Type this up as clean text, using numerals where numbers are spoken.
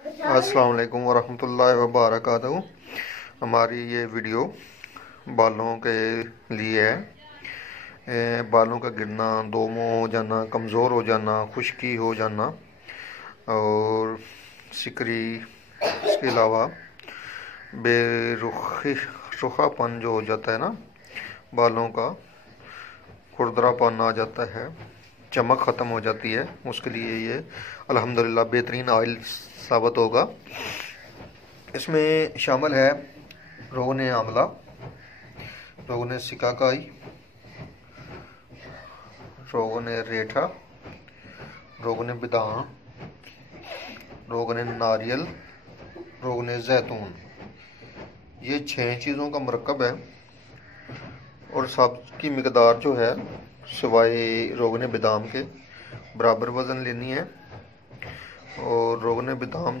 अस्सलाम वालेकुम वरहमतुल्लाहि वबरकातुहू। हमारी ये वीडियो बालों के लिए है। बालों का गिरना, दोमो हो जाना, कमज़ोर हो जाना, खुश्की हो जाना और सिकरी, इसके अलावा बेरुखी रुखापन जो हो जाता है ना, बालों का खुरदरापन आ जाता है, चमक ख़त्म हो जाती है, उसके लिए ये अल्हम्दुलिल्लाह बेहतरीन ऑयल साबित होगा। इसमें शामिल है रोगन आंवला, रोगन सिकाकाई, रोगन रेठा, रोगन बेदाना, रोगन नारियल, रोगन जैतून। ये 6 चीज़ों का मरकब है और सबकी मिकदार जो है सिवाय रोगन बेदाम के बराबर वज़न लेनी है। और रोगन बेदाम